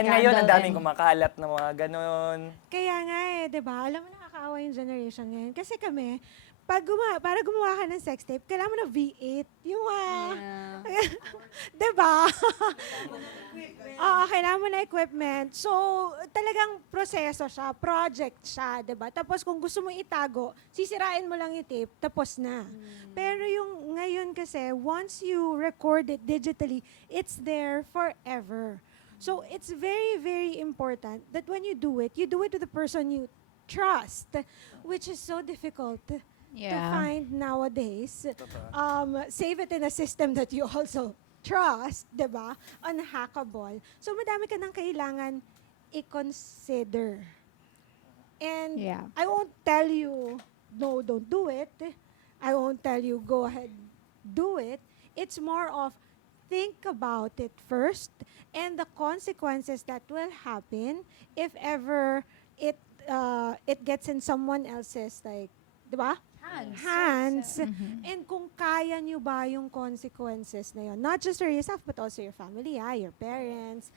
Ngayon, ang Scandal daming and- kumakalat na mga ganon. Kaya nga eh, 'di ba? Alam mo, nakakaawa yung generation ngayon. Kasi kami, para gumawa ka ng sex tape, kailangan mo na V8. Yung, Yeah. 'di ba? Oo, kailangan mo na equipment. So, talagang proseso siya, project siya, 'di ba? Tapos kung gusto mo itago, sisirain mo lang yung tape, tapos na. Pero yung ngayon kasi, once you record it digitally, it's there forever. So, it's very, very important that when you do it to the person you trust, which is so difficult to Yeah. find nowadays. Totoo. Save it in a system that you also trust, 'di ba? Unhackable. So madami ka nang kailangan i-consider. And Yeah. I won't tell you, no, don't do it. I won't tell you, go ahead, do it. It's more of think about it first and the consequences that will happen if ever it gets in someone else's, like, 'di ba? Hands. And kung kaya nyo ba yung consequences na yun, not just for yourself, but also your family, your parents,